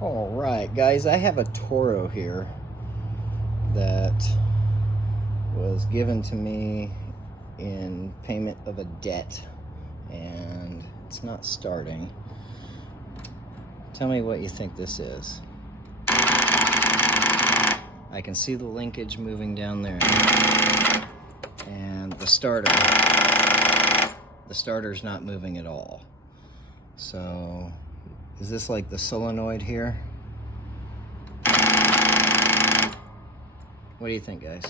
All right, guys, I have a Toro here that was given to me in payment of a debt, and it's not starting. Tell me what you think this is. I can see the linkage moving down there, and the starter's not moving at all. So is this like the solenoid here? What do you think, guys?